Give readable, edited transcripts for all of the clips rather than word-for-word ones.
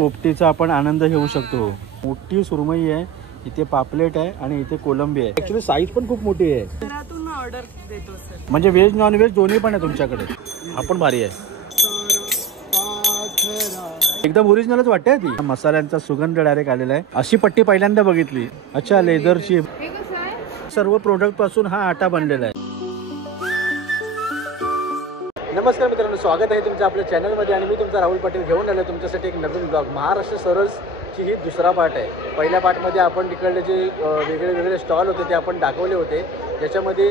पोपटीचा आपण आनंद घेऊ शकतो। मोठी सुरमई आहे, इथे पापलेट आहे आणि इथे कोलंबी आहे। ऍक्च्युली साईज पण खूप मोठी आहे। घरातून ऑर्डर देतो सर, म्हणजे व्हेज नॉन व्हेज दोन्ही पण आहे तुमच्याकडे। हा पण भारी आहे, एकदम ओरिजिनलच वाटते ती। मसाल्यांचा सुगंध डायरेक्ट आलेला आहे। अशी पट्टी पहिल्यांदा बघितली। अच्छा, लेदरची। सर्व प्रोडक्ट पासून हा आटा बनलेला आहे। नमस्कार मित्रांनो, स्वागत आहे तुमचं आपल्या चॅनलमध्ये आणि मी तुमचा राहुल पाटील घेऊन आलो तुमच्यासाठी एक नवीन ब्लॉग। महाराष्ट्र सरसची ही दुसरा पार्ट आहे। पहिल्या पार्टमध्ये आपण तिकडले जे वेगळे स्टॉल होते ते आपण दाखवले होते, ज्याच्यामध्ये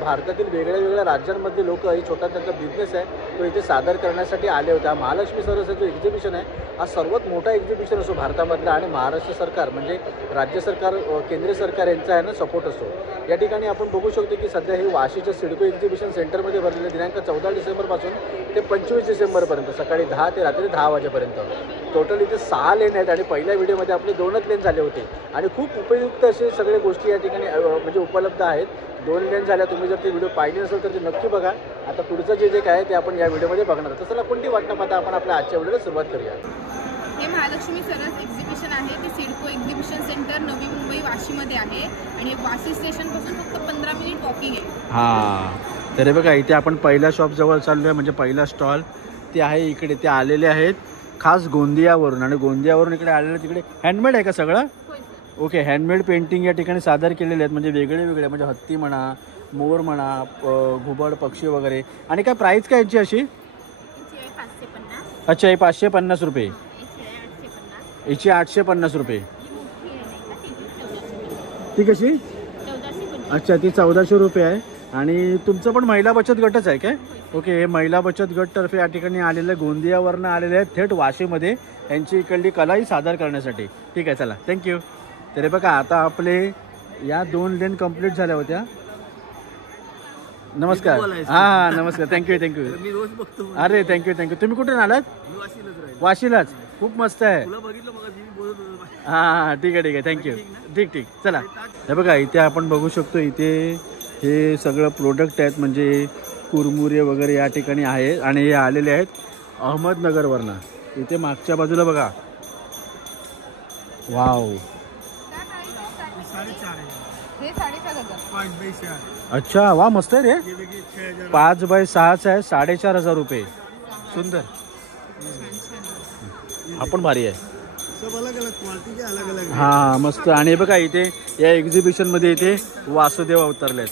भारतातील वेगळ्या राज्यांमधले लोक ही छोटा त्यांचा बिझनेस आहे तो इथे सादर करण्यासाठी आले होते। महालक्ष्मी सरस जो एक्झिबिशन आहे हा सर्वात मोठा एक्झिबिशन असतो भारतामधला आणि महाराष्ट्र सरकार म्हणजे राज्य सरकार केंद्र सरकार यांचा आहे ना सपोर्ट असतो। या ठिकाणी आपण बघू शकतो की सध्या हे वाशीच्या सिडको एक्झिबिशन सेंटरमध्ये भरलेले दिनांक 14 डिसेंबरपासून ते 25 डिसेंबरपर्यंत सकाळी 10 ते रात्री 10 वाजेपर्यंत। टोटल इथे 6 लेन आहेत आणि पहिल्या व्हिडिओमध्ये आपले 2च लेन झाले होते आणि खूप उपयुक्त असे सगळे गोष्टी या ठिकाणी म्हणजे उपलब्ध आहेत। 2 लेन झाल्या। तुम्ही जर ते व्हिडिओ पाहिजे नसेल तर ते नक्की बघा। आता पुढचं जे काय आहे ते आपण या व्हिडिओमध्ये बघणार आहोत। चला कोणती वाट न पाहता आपण आपल्या आजच्या व्हिडिओला सुरुवात करूया। हे महालक्ष्मी सरस एक्झिबिशन आहे, ते सिडको एक्झिबिशन सेंटर नवी मुंबई वाशीमध्ये आहे आणि वाशी स्टेशनपासून फक्त 15 मिनिट वॉकिंग आहे। हां, तर बघा इथे आपण पहिल्या शॉप जवळ चाललो आहे, म्हणजे पहिला स्टॉल ते आहे इकडे। ते आलेले आहेत खास गोंदियावरून आणि गोंदियावरून इकडे आलेले। तिकडे हँडमेड आहे का सगळं? ओके, हँडमेड पेंटिंग या ठिकाणी सादर केलेले आहेत, म्हणजे वेगळे म्हणजे हत्ती म्हणा, मोर म्हणा, घुबड पक्षी वगैरे। आणि काय प्राईस काय याची अशी? अच्छा, हे 550 रुपये, याची 850 रुपये। ती कशी? अच्छा, ती 1400 रुपये आहे। आणि तुमचं पण महिला बचत गटच आहे काय? ओके, हे महिला बचत गट तर्फे या ठिकाणी आलेलं गोंदियावरनं आलेले आहेत थेट वाशीमध्ये यांची इकडली कलाही सादर करण्यासाठी। ठीक आहे, चला थँक्यू। तरी बघा आता आपले या 2 लेन कंप्लीट झाल्या होत्या। नमस्कार। हां नमस्कार, थँक्यू। मी रोज बघतो। अरे थँक्यू। तुम्ही कुठून आलात? वाशीलाच। खूप मस्त आहे। हां ठीक आहे थँक्यू। ठीक चला। हे बघा इथे आपण बघू शकतो, इथे हे सगळं प्रोडक्ट आहेत, म्हणजे कुरमुरे वगैरे या ठिकाणी आहे आणि हे आलेले आहेत अहमदनगरवरनं। इथे मागच्या बाजूला बघा, वाव। अच्छा, वा मस्त आहे रे। 5 बाय 6 आहे, 4500 रुपये। सुंदर, हा पण भारी आहे। सब अलग अलग क्वालिटी के अलग अलग। हाँ मस्त। आणि बघा इथे या एक्झिबिशन मध्ये इथे वासुदेव अवतरलेत।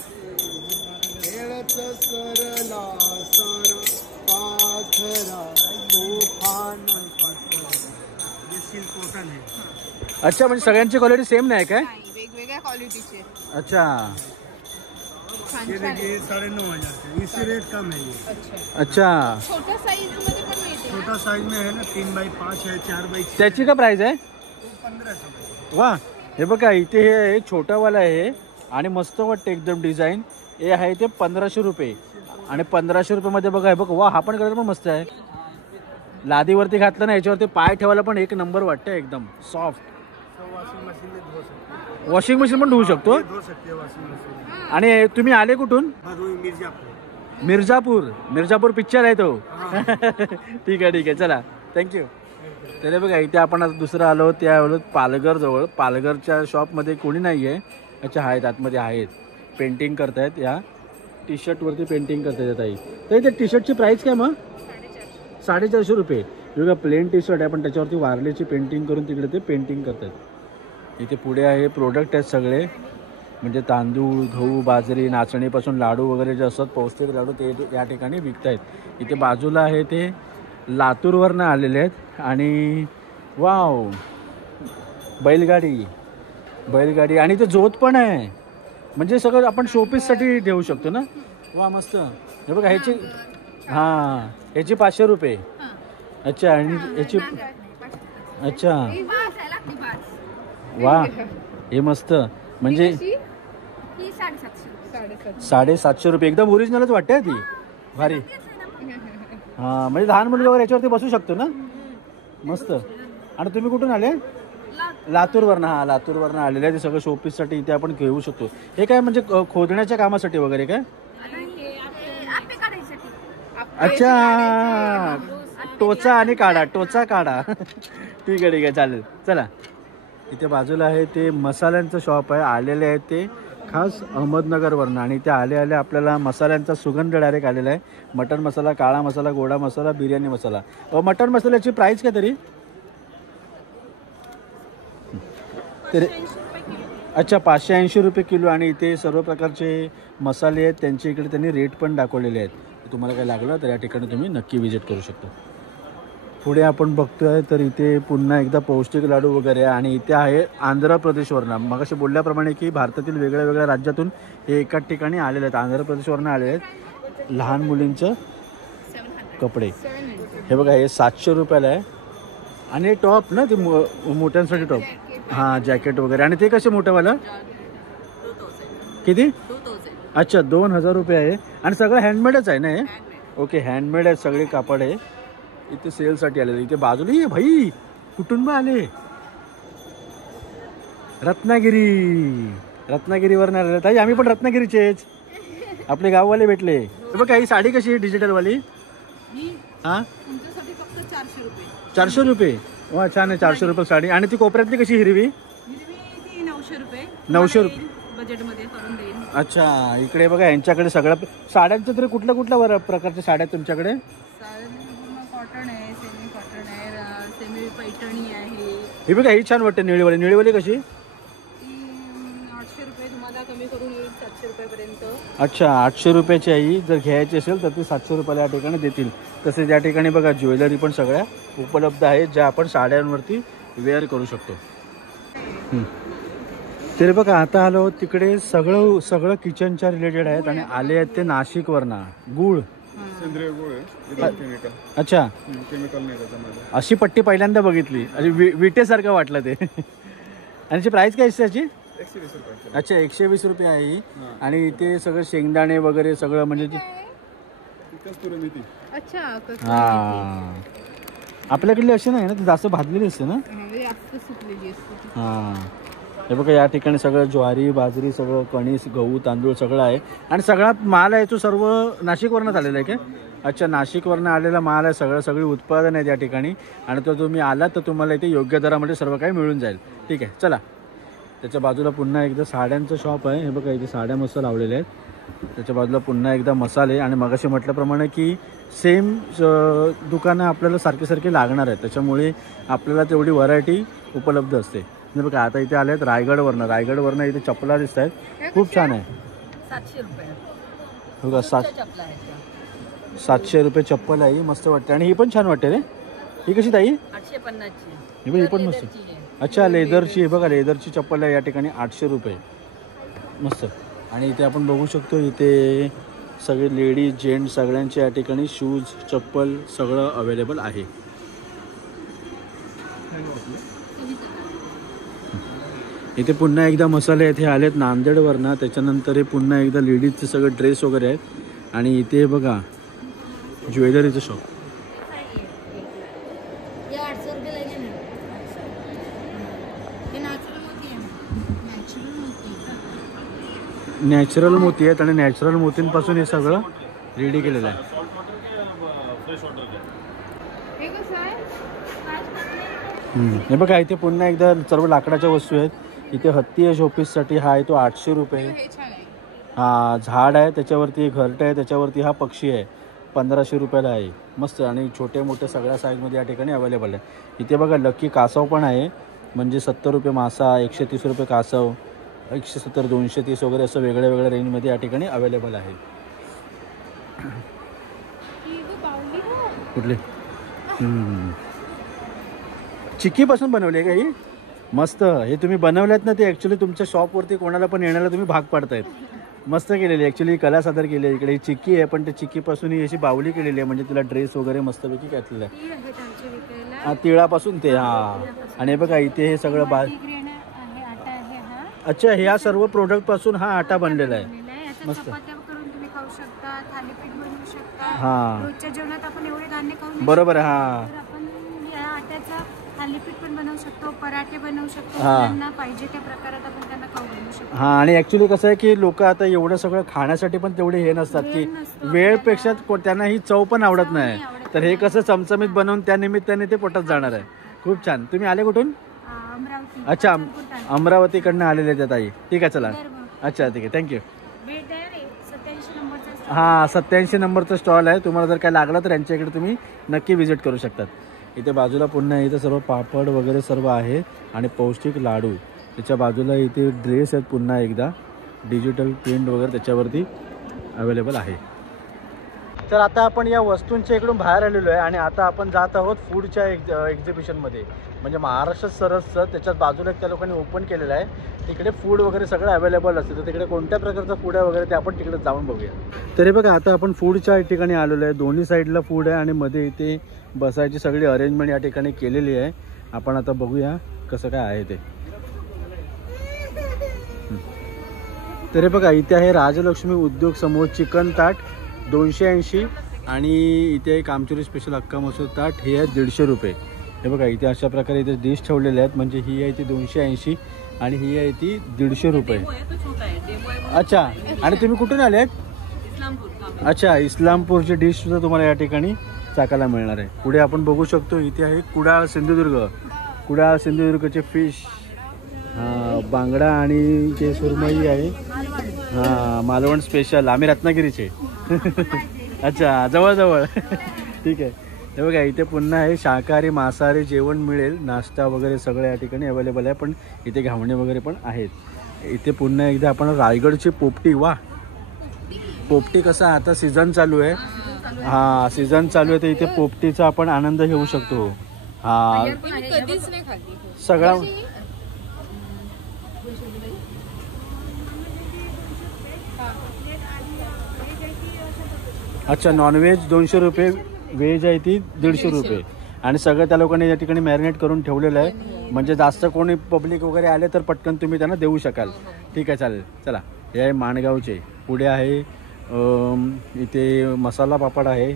अच्छा, म्हणजे सगळ्यांची क्वालिटी सेम नाही काय? वेगवेगळ्या क्वालिटीचे। अच्छा, ये देखिए 9500, इससे रेट कम है ये। अच्छा, छोटा साइज मध्ये पण मिळते। छोटा साइज में है ना 3 बाई 5 है, 4 बाई 6। त्याची काय प्राइस आहे? 1500। वा, हे बघा इथे हे छोटावाला आहे आणि मस्त वाटतं एकदम डिझाईन। हे आहे ते 1500 रुपये आणि 1500 रुपयामध्ये बघा हे बघ, वा हा पण कलर पण मस्त आहे। लादीवरती घातलं ना याच्यावरती पाय ठेवायला पण एक नंबर वाटतं, एकदम सॉफ्ट। वॉशिंग मशीन पण धुवू शकतो। आणि तुम्ही आले कुठून? मिर्जापूर पिक्चर आहे तो। ठीक आहे चला थँक्यू। तर बघा इथे आपण आता दुसरं आलो, ते आलो पालघर जवळ। पालघरच्या शॉपमध्ये कोणी नाही आहे। अच्छा, आहेत आतमध्ये आहेत, पेंटिंग करतायत। या टी शर्टवरती पेंटिंग करतायत ताई। तर इथे टी शर्टची प्राईस काय मग? 450 रुपये। बघा प्लेन टी शर्ट आहे पण त्याच्यावरती वारलेची पेंटिंग करून तिकडे ते पेंटिंग करतात। इथे पुढे आहे प्रोडक्ट आहेत सगळे, म्हणजे तांदूळ, गहू, बाजरी, नाचणीपासून लाडू वगैरे जे असतात पौष्टिक लाडू ते या ठिकाणी विकत आहेत। इथे बाजूला आहे ते लातूरवरनं आलेले आहेत। आणि वाव, बैलगाडी आणि ते जोत पण आहे, म्हणजे सगळं आपण शोपीससाठी ठेवू शकतो ना। वा मस्त। हे बघा ह्याची, हां ह्याची 500 रुपये। अच्छा, आणि याची, अच्छा वा हे मस्त, म्हणजे 750 रुपये। एकदम ओरिजिनलच वाटते ती, भारी। हां, म्हणजे लहान मुलगा वगैरे याच्यावरती बसू शकतो ना, मस्त। आणि तुम्ही कुठून आले? लातूरवरनं। हां लातूरवरनं आलेले आहे। ते सगळं शोपीससाठी इथे आपण घेऊ शकतो। हे काय म्हणजे खोदण्याच्या कामासाठी वगैरे काय? अच्छा, टोचा आणि काढा, टोचा काढा. ठीक आहे चालेल. चला, इथे बाजूला आहे ते मसाल्यांचं शॉप आहे. आलेले आहेत ते खास अहमदनगरवरनं आणि ते आले आपल्याला मसाल्यांचा सुगंध डायरेक्ट आलेला आहे. मटन मसाला, काळा मसाला, गोडा मसाला, बिर्याणी मसाला. मटन मसाल्याची प्राईस काय तरी? अच्छा, 580 रुपये किलो. आणि इथे सर्व प्रकारचे मसाले आहेत त्यांचे इकडे त्यांनी रेट पण दाखवलेले आहेत. तुम्हाला काय लागलं तर या ठिकाणी तुम्ही नक्की विजिट करू शकता. पुढे आपण बघतोय तर इथे पुन्हा एकदा पौष्टिक लाडू वगैरे आणि इथे आहे आंध्र प्रदेशवरनं. मग असे बोलल्याप्रमाणे की भारतातील वेगळ्या वेगळ्या राज्यातून हे एकाच ठिकाणी आलेले आहेत. आंध्र प्रदेशवरनं आलेले आहेत. लहान मुलींचं कपडे हे बघा, हे 700 रुपयाला आहे. आणि टॉप ना ते मोठ्यांसाठी टॉप, हां जॅकेट वगैरे. आणि ते कसे मोठेवाला किती? अच्छा 2000 रुपये आहे. आणि सगळं हँडमेडच आहे ना हे? ओके, हँडमेड आहे सगळे कापड आहे. इथे सेलसाठी आलेले. इथे बाजूला ये भाई, कुटुंब आले रत्नागिरीवर नाही आलेले ताई. आम्ही पण रत्नागिरीचेच, आपले गाववाले भेटले. बघा ही साडी कशी आहे डिजिटलवाली? हां 400 रुपये. वा छान आहे, 400 रुपये साडी. आणि ती कोपऱ्यातली कशी हिरवी? 900 रुपये बजेटमध्ये करून देईल. अच्छा, इकडे बघा यांच्याकडे सगळ्या साड्यांचं तरी कुठल्या प्रकारच्या साड्या आहेत तुमच्याकडे? कॉटन आहे, सेमी कॉटन आहे, सेमी पैठणी आहे. ही बघा ही छान वाटते निळीवाली कशी? 800 रुपये तुम्हाला कमी करून येईल 700 रुपयापर्यंत. अच्छा 800 रुपयाची आहे. जर घ्यायची असेल तर ती 700 रुपयाला या ठिकाणी देतील. तसेच या ठिकाणी बघा ज्वेलरी पण सगळ्या उपलब्ध आहेत ज्या आपण साड्यांवरती वेअर करू शकतो. तरी बघा आता आलो तिकडे सगळं किचनच्या रिलेटेड आहेत. आणि आले आहेत ते नाशिकवरनं. गूळ, सेंद्रिय गुळ आहे. अच्छा केमिकल नाही त्याच्यामध्ये. अशी पट्टी पहिल्यांदा बघितली, अशी विटेसारखं वाटलं ते. आणि ती प्राईस काय असते त्याची? 120 रुपये. अच्छा 120 रुपये आहे ही. आणि इथे सगळं शेंगदाणे वगैरे सगळं म्हणजे कस्तुरी मेथी. अच्छा, हां आपल्याकडली अशी नाही ना, ती जास्त भाजलेली असते ना? जास्त सुकलेली असते. हां हे बघा या ठिकाणी सगळं ज्वारी, बाजरी, सगळं कणीस, गहू, तांदूळ सगळं आहे. आणि सगळा माल आहे तो सर्व नाशिकवरनंच आलेला आहे काय? अच्छा नाशिकवरनं आलेला माल आहे सगळी उत्पादन आहेत या ठिकाणी. आणि तो तुम्ही आलात तर तुम्हाला इथे योग्य दरामध्ये सर्व काही मिळून जाईल. ठीक आहे चला. त्याच्या बाजूला पुन्हा एकदा साड्यांचं शॉप आहे. हे बघा इथे साड्या मस्त लावलेल्या आहेत. त्याच्या बाजूला पुन्हा एकदा मसाले. आणि मगाशी म्हटल्याप्रमाणे की सेम दुकानं आपल्याला सारखे लागणार आहेत, त्याच्यामुळे आपल्याला तेवढी व्हरायटी उपलब्ध असते. म्हणजे बघा आता इथे आले आहेत रायगडवरनं इथे चपला दिसत आहेत, खूप छान आहे. 700 रुपये बघा 700 रुपये चप्पल आहे, मस्त वाटते. आणि ही पण छान वाटते रे. ही कशी ताई? 850 ची. ही पण मस्त. अच्छा लेदरची आहे बघा, लेदरची चप्पल आहे या ठिकाणी 800 रुपये, मस्त. आणि इथे आपण बघू शकतो इथे सगळे लेडीज जेंट्स सगळ्यांचे या ठिकाणी शूज चप्पल सगळं अवेलेबल आहे. इथे पुन्हा एकदा मसाले इथे आलेत नांदेडवरनं. त्याच्यानंतर हे पुन्हा एकदा लेडीजचे सगळे ड्रेस वगैरे आहेत. आणि इथे बघा ज्वेलरीचं शॉप. नॅचरल मोती आहेत आणि नॅचरल मोतींपासून हे सगळं रेडी केलेलं आहे. हे बघा इथे पुन्हा एकदा सर्व लाकडाच्या वस्तू आहेत. इथे हत्ती आहे शोपीससाठी, हा आहे तो 800 रुपये. हा झाड आहे त्याच्यावरती घरटं आहे, त्याच्यावरती हा पक्षी आहे, 1500 रुपयाला आहे, मस्त. आणि छोटे मोठे सगळ्या साईजमध्ये या ठिकाणी अवेलेबल आहे. इथे बघा लक्की कासव पण आहे, म्हणजे 70 रुपये मासा, 130 रुपये कासव, 170 230 वगैरे असं वेगळ्या वेगळ्या रेंजमध्ये या ठिकाणी अवेलेबल आहे. कुठले? चिक्कीपासून बनवली आहे का ही? मस्त. हे तुम्ही बनवल्यात ना ते ॲक्च्युली तुमच्या शॉपवरती कोणाला पण येण्याला तुम्ही भाग पाडतायत. मस्त केलेली ॲक्च्युली, कला सादर केली आहे. इकडे ही चिक्की आहे पण त्या चिक्कीपासून ही अशी बावली केलेली आहे, म्हणजे तिला ड्रेस वगैरे मस्तपैकी घातलेलं आहे. हा तिळापासून ते. हां आणि हे बघा इथे हे सगळं अच्छा ह्या सर्व प्रोडक्टपासून हा आटा बनलेला आहे, मस्त. हां बरोबर आहे. हां थालीपीठ पण बनवू शकतो, पराठे बनवू शकतो, त्यांना पाहिजे त्या प्रकारात आपण त्यांना खाऊ बनवू शकतो. हां आणि ॲक्च्युली कसं आहे की लोक आता एवढं सगळं खाण्यासाठी पण तेवढे हे नसतात की वेळपेक्षा त्यांना ही चव पण आवडत नाही. तर हे कसं चमचमीत बनवून त्या निमित्ताने ते पोटात जाणार आहे. खूप छान. तुम्ही आले कुठून? अमरावती. अच्छा, अक्कलकोट तालुका. अमरावतीकडनं आलेले त्या ताई. ठीक आहे, चला. विदर्भ. अच्छा, ठीक आहे, थँक्यू. भेट द्या रे. 87 नंबरचा स्टॉल. हां, 87 नंबरचा स्टॉल आहे. तुम्हाला जर काय लागलं तर यांच्या इकडे तुम्ही नक्की व्हिजिट करू शकतात. इथे बाजूला पुन्हा इथं सर्व पापड वगैरे सर्व आहे आणि पौष्टिक लाडू. त्याच्या बाजूला इथे ड्रेस आहेत पुन्हा एकदा डिजिटल प्रिंट वगैरे त्याच्यावरती अवेलेबल आहे. तर आता आपण या वस्तूंच्या इकडून बाहेर आलेलो आहे आणि आता आपण जात आहोत फूडच्या एक्झिबिशनमध्ये, म्हणजे महाराष्ट्र सरसचं त्याच्यात बाजूला त्या लोकांनी ओपन केलेलं आहे. तिकडे फूड वगैरे सगळं अवेलेबल असतं. तर तिकडे कोणत्या प्रकारचं फूड आहे वगैरे ते आपण तिकडे जाऊन बघूया. तरी बघा आता आपण फूडच्या ठिकाणी आलेलो आहे. दोन्ही साईडला फूड आहे आणि मध्ये इथे बसायची सगळी अरेंजमेंट या ठिकाणी केलेली आहे. आपण आता बघूया कसं काय आहे ते. तरी बघा इथे आहे राजलक्ष्मी उद्योग समूह चिकन ताट 280 आणि इथे एक आमचुरी स्पेशल अक्का मसूर ताट हे आहे 150 रुपये. हे बघा इथे अशा प्रकारे इथे डिश ठेवलेले आहेत. म्हणजे ही आहे ती 280 आणि ही आहे ती 150 रुपये. अच्छा, आणि तुम्ही कुठून आले आहेत? अच्छा, इस्लामपूरची डिश सुद्धा तुम्हाला या ठिकाणी चाकायला मिळणार आहे. पुढे आपण बघू शकतो इथे आहे कुडाळ सिंधुदुर्ग. कुडाळ सिंधुदुर्गचे फिश, बांगडा आणि ते सुरमई आहे. हां, मालवण स्पेशल. आम्ही रत्नागिरीचे. अच्छा, जवळजवळ. ठीक आहे. हे बघा इथे पुन्हा आहे शाकाहारी मांसाहारी जेवण मिळेल. नाश्ता वगैरे सगळं या ठिकाणी अवेलेबल आहे. पण इथे घावणे वगैरे पण आहेत. इथे पुन्हा एकदा आपण रायगडची पोपटी. वा, पोपटी कसा आता सीझन चालू आहे. हां, सीझन चालू आहे तर इथे पोपटीचा आपण आनंद घेऊ शकतो. हां, कधीच नाही खाल्ली. सगळा. अच्छा, नॉनव्हेज 200 रुपये, व्हेज आहे ती 150 रुपये. आणि सगळं त्या लोकांनी या ठिकाणी मॅरिनेट करून ठेवलेलं आहे. म्हणजे जास्त कोणी पब्लिक वगैरे आले तर पटकन तुम्ही त्यांना देऊ शकाल. ठीक आहे, चालेल. चला, हे आहे माणगावचे. पुढे आहे इथे मसाला पापड आहे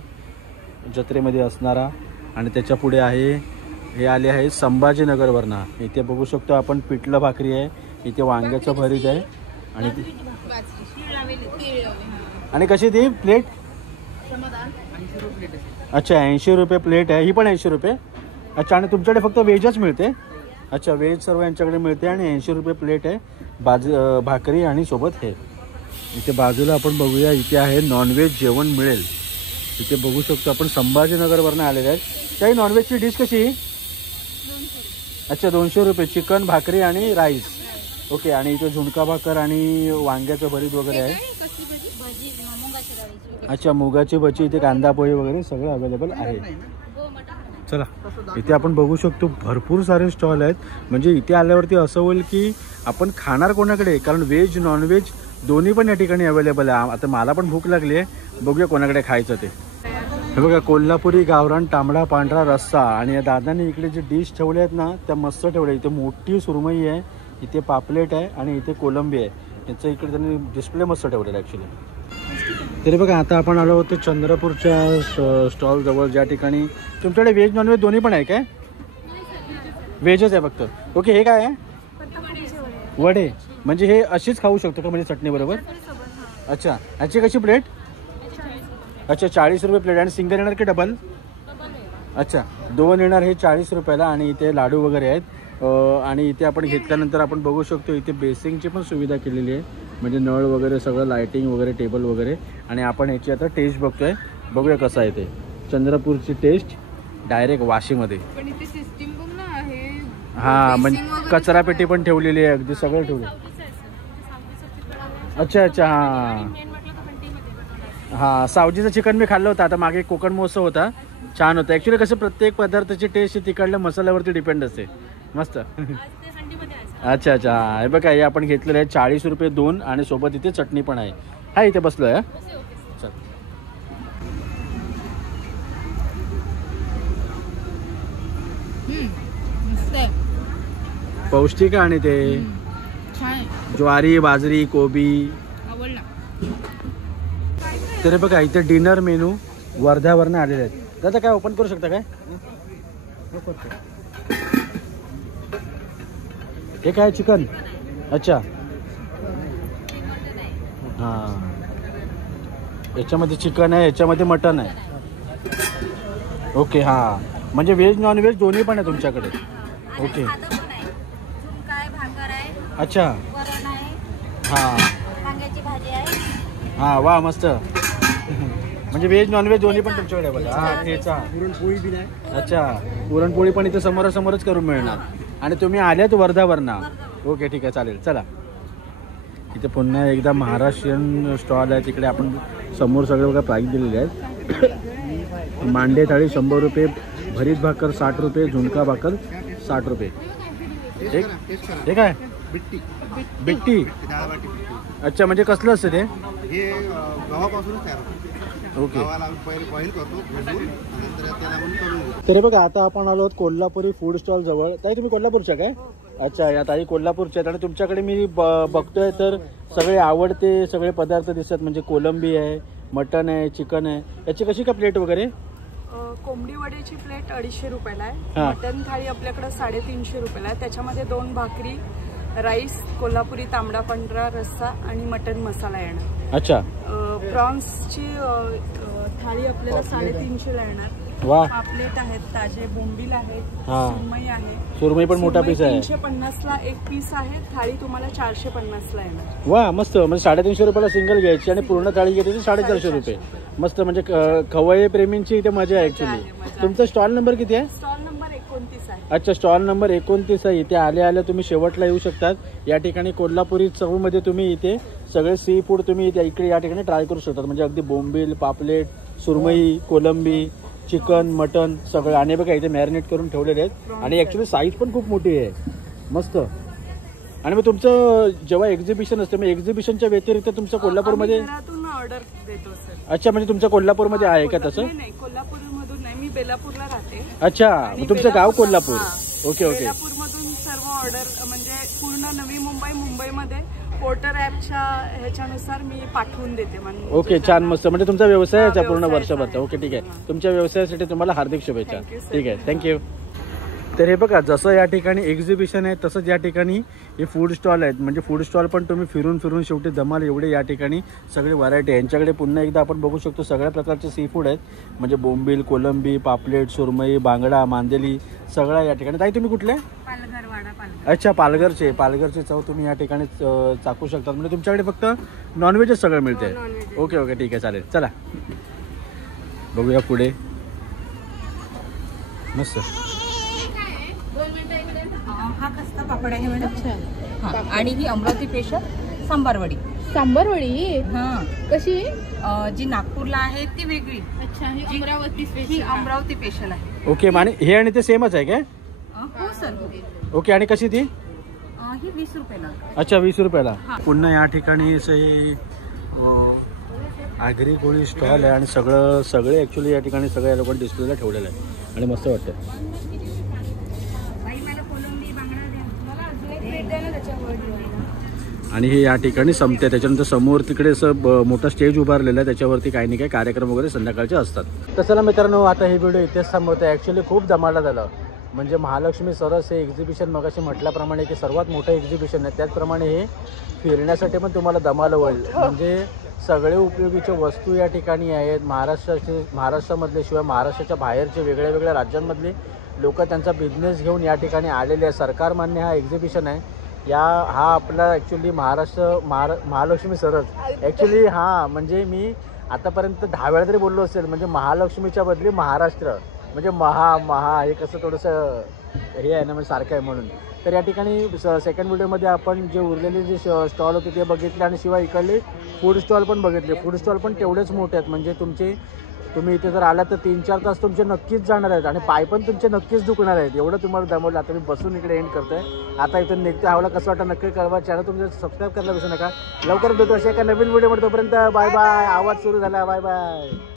जत्रेमध्ये असणारा. आणि त्याच्या पुढे आहे हे आले आहे संभाजीनगरवरनं. इथे बघू शकतो आपण पिठलं भाकरी आहे. इथे वांग्याचं भरीत आहे. आणि कशी ती प्लेट? अच्छा, 80 रुपये प्लेट आहे. ही पण 80 रुपये. अच्छा, आणि तुमच्याकडे फक्त व्हेजच मिळते? अच्छा, व्हेज सर्व यांच्याकडे मिळते आणि 80 रुपये प्लेट आहे. भाकरी आणि सोबत हे. इथे बाजूला आपण बघूया इथे आहे नॉनव्हेज जेवण मिळेल. इथे बघू शकतो आपण संभाजीनगरवरनं आलेले आहेत. काही नॉनव्हेजची डिश कशी? अच्छा, 200 रुपये. चिकन, भाकरी आणि राईस. ओके. आणि इथे झुणका भाकर आणि वांग्याचं भरीत वगैरे आहे. अच्छा, मुगाची भजी. इथे कांदा पोहे वगैरे सगळं अवेलेबल आहे. चला, इथे आपण बघू शकतो भरपूर सारे स्टॉल आहेत. म्हणजे इथे आल्यावरती असं होईल की आपण खाणार कोणाकडे, कारण व्हेज नॉनव्हेज दोन्ही पण या ठिकाणी अवेलेबल आहे. आता मला पण भूक लागली आहे, बघूया कोणाकडे खायचं ते. हे बघा कोल्हापुरी गावरान तांबडा पांढरा रस्सा. आणि या दादाने इकडे जे डिश ठेवले आहेत ना त्या मस्त ठेवल्या. इथे मोठी सुरमई आहे, इथे पापलेट आहे आणि इथे कोलंबी आहे. याचं इकडे त्यांनी डिस्प्ले मस्त ठेवलेला आहे ॲक्च्युली. तरी बघा आता आपण आलो होतो चंद्रपूरच्या स्टॉल जवळ, ज्या ठिकाणी तुमच्याकडे व्हेज नॉनव्हेज दोन्ही पण आहे काय? व्हेजच आहे फक्त. ओके. हे काय आहे? वडे. म्हणजे हे अशीच खाऊ शकतो का, म्हणजे चटणी बरोबर? अच्छा, ह्याची कशी प्लेट? अच्छा, 40 रुपये प्लेट. आणि सिंगल येणार की डबल? अच्छा, 2 येणार. हे 40 रुपयाला. आणि इथे लाडू वगैरे आहेत. आणि इथे आपण घेतल्यानंतर आपण बघू शकतो इथे बेसिंगची पण सुविधा केलेली आहे. म्हणजे नळ वगैरे सगळं, लायटिंग वगैरे, टेबल वगैरे. आणि आपण ह्याची आता टेस्ट बघतोय. बघूया कसं आहे ते. चंद्रपूरची टेस्ट डायरेक्ट वाशीमध्ये. पण इथे सिस्टीम बघ ना आहे. हां, म्हणजे कचरा पेटी पण ठेवलेली आहे. अगदी सगळं ठेवलं. अच्छा अच्छा. हां, सावजीचं चिकन मी खाल्लं होतं. आता मागे कोकण महोत्सव होता, छान होतं. ॲक्च्युली कसं प्रत्येक पदार्थाची टेस्ट तिकडल्या मसाल्यावरती डिपेंड असते. मस्त. अच्छा अच्छा. हे बघा हे आपण घेतलेलं आहे 40 रुपये 2 आणि सोबत इथे चटणी पण आहे. हा, इथे बसलो आहे. चल. पौष्टिक आणि ते ज्वारी, बाजरी, कोबी. आवडला. तर बघा इथे डिनर मेनू वर्ध्यावरनं आलेले आहेत. दादा काय ओपन करू शकता काय? हे काय चिकन? अच्छा. हां, याच्यामध्ये चिकन आहे, याच्यामध्ये मटन आहे. ओके हां, म्हणजे व्हेज नॉन व्हेज दोन्ही पण आहे तुमच्याकडे. ओके साधं पण आहे. झुणका आहे, भाकर आहे, अच्छा वरण आहे, हां वांग्याची भाजी आहे. हां वा मस्त. म्हणजे व्हेज नॉन व्हेज दोन्ही पण तुमच्याकडे आहे बघा. हां ठेचा. पुरणपोळी बी नाही. अच्छा पुरणपोळी पण इथे समोरासमोरच करून मिळणार. आणि तुम्ही आल्यात वर्धावरना. ओके ठीक आहे चालेल. चला इथे पुन्हा एकदा महाराष्ट्रीयन स्टॉल आहे, तिकडे आपण समोर सगळे बघा प्राईस दिलेले आहेत. मांडे थाळी 100 रुपये, भरीत भाकर 60 रुपये, झुणका भाकर 60 रुपये. हे काय बिट्टी? अच्छा म्हणजे कसलं असतं ते? हे गव्हापासूनच तयार होतं. ओके गव्हाला पहिले बॉईल करतो, भिजवून नंतर त्याला म्हणून तळून घेतो. तर हे बघा आता आपण आलो आहोत कोल्हापुरी फूड स्टॉल जवळ. ताई तुम्ही कोल्हापूरच्या काय? अच्छा या ताई कोल्हापूरच्या आहेत. आणि तुमच्याकडे मी बघतोय तर सगळे आवडते सगळे पदार्थ दिसतात. म्हणजे कोलंबी आहे, मटन आहे, चिकन आहे. याची कशी का प्लेट वगैरे? कोंबडी वड्याची प्लेट 250 रुपयाला आहे. हा. मटन थाळी आपल्याकडे 350 रुपयाला आहे. त्याच्यामध्ये 2 भाकरी, राईस, कोल्हापुरी तांबडा पांढरा रस्सा आणि मटन मसाला येणार. अच्छा प्रॉन्सची थाळी आपल्याला 350 ला येणार. वा पापलेट आहेत, ताजे बोंबील आहेत, हा. सुरमई आहे. सुरमई पण मोठा पीस आहे. 350 ला एक पीस आहे. थाळी तुम्हाला 450 ला येणार. वा मस्त. म्हणजे 350 रुपयाला सिंगल घ्यायची आणि पूर्ण थाळी घेतली तर 450 रुपये. मस्त. म्हणजे खवय्ये प्रेमींची इथे मजा आहे ऍक्च्युली. तुमचा स्टॉल नंबर किती आहे? स्टॉल नंबर 29 आहे. अच्छा स्टॉल नंबर 29 आहे. इथे आल्या आल्या तुम्ही शेवटला येऊ शकतात. या ठिकाणी कोल्हापुरी चवमध्ये तुम्ही इथे सगळे सी फूड तुम्ही इकडे या ठिकाणी ट्राय करू शकतात. म्हणजे अगदी बोंबील, पापलेट, सुरमई, कोलंबी, चिकन, मटन सगळं. आणि बघा इथे मॅरिनेट करून ठेवलेले आहेत. आणि ऍक्च्युली साईज पण खूप मोठी आहे. मस्त. आणि मग तुमचं जेव्हा एक्झिबिशन असतं मग एक्झिबिशनच्या व्यतिरिक्त तुमचं कोल्हापूरमध्ये घरातून ऑर्डर देतो सर. अच्छा म्हणजे तुमच्या कोल्हापूरमध्ये आहे का तसं? नाही कोल्हापूरमधून नाही, मी बेलापूरला राहते. अच्छा मग तुमचं गाव कोल्हापूर. हा. Okay okay. बेलापूरमधून सर्व ऑर्डर म्हणजे पूर्ण नवी मुंबईमध्ये पोर्टर ॲपच्या ह्याच्यानुसार मी पाठवून देते. ओके छान मस्त. म्हणजे तुमचा व्यवसायाचा हा, पूर्ण व्यवसायाचा वर्षभरचा. आहे. ओके ठीक आहे. तुमच्या व्यवसायासाठी तुम्हाला हार्दिक शुभेच्छा. Thank you, sir. ठीक आहे थँक्यू. तर हे बघा जसं या ठिकाणी एक्झिबिशन आहे तसंच या ठिकाणी हे फूड स्टॉल आहेत. म्हणजे फूड स्टॉल पण तुम्ही फिरून फिरून शेवटी जमाल एवढे या ठिकाणी सगळे व्हरायटी. यांच्याकडे पुन्हा एकदा आपण बघू शकतो सगळ्या प्रकारचे सी फूड आहेत. म्हणजे बोंबील, कोलंबी, पापलेट, सुरमई, बांगडा, मांदेली सगळ्या या ठिकाणी. ताई तुम्ही कुठले? पालघर वाडा पालघर. अच्छा पालघरची चव तुम्ही या ठिकाणी चाकू शकता. म्हणजे तुमच्याकडे फक्त नॉनव्हेजच सगळं मिळते. ओके ओके ठीक आहे चालेल. चला बघूया पुढे. मस्त. हा खस्ता पापड आहे मॅडम. हा. आणि ही अमरावती स्पेशल सांबारवडी. सांबारवडी हा कशी? जी नागपूरला आहे ती वेगळी. अच्छा ही अमरावती ही स्पेशल. अमरावती स्पेशल आहे. ओके आणि हे आणि ते सेमच आहे काय? हो सर. ओके आणि कशी ती? ही 20 रुपयाला. अच्छा 20 रुपयाला. पुन्हा या ठिकाणी असे आगरी कोळी स्टॉल आहे आणि सगळे ॲक्च्युली या ठिकाणी सगळ्या लोकांनी डिस्प्लेला ठेवलेलं आहे आणि मस्त वाटतं. आणि हे या ठिकाणी संपते. त्याच्यानंतर समोर तिकडे असं मोठा स्टेज उभारलेला आहे, त्याच्यावरती काही नाही काही कार्यक्रम वगैरे संध्याकाळचे असतात. तर चला मित्रांनो आता ही व्हिडिओ इथेच थांबवतो. ॲक्च्युली खूप धमाला झालं. म्हणजे महालक्ष्मी सरस हे एक्झिबिशन मगाशी म्हटल्याप्रमाणे की सर्वात मोठं एक्झिबिशन आहे. त्याचप्रमाणे हे फिरण्यासाठी पण तुम्हाला धमाल होईल. म्हणजे सगळे उपयोगीच्या वस्तू या ठिकाणी आहेत. महाराष्ट्रामधले शिवाय महाराष्ट्राच्या बाहेरचे वेगळ्या वेगळ्या राज्यांमधले लोक त्यांचा बिझनेस घेऊन या ठिकाणी आलेले आहे. सरकार मान्य हा एक्झिबिशन आहे. हा आपला ॲक्च्युली महालक्ष्मी सरस ॲक्च्युली म्हणजे मी आतापर्यंत 10 वेळा तरी बोललो असेल. म्हणजे महालक्ष्मीच्या बदली महाराष्ट्र म्हणजे महा हे कसं थोडंसं हे आहे ना म्हणजे सारखं आहे म्हणून. तर या ठिकाणी सेकंड व्हिडिओमध्ये आपण जे उरलेले जे स्टॉल होते ते बघितले आणि शिवाय इकडले फूड स्टॉल पण बघितले. फूड स्टॉल पण तेवढेच मोठे आहेत. म्हणजे तुम्ही इथे जर आलात तर 3-4 तास तुमचे नक्कीच जाणार आहेत आणि पाय पण तुमचे नक्कीच दुखणार आहेत. एवढं तुम्हाला दमवलं. आता मी बसून इकडे एंड करतोय. आता इथून निघते. हवला कसं वाटतं नक्की कळवा. चॅनल तुमचं सबस्क्राईब करायला विसरू नका. लवकरच भेटू अशा एका नवीन व्हिडिओमध्ये. तोपर्यंत बाय बाय. आवाज सुरू झाला. Bye bye.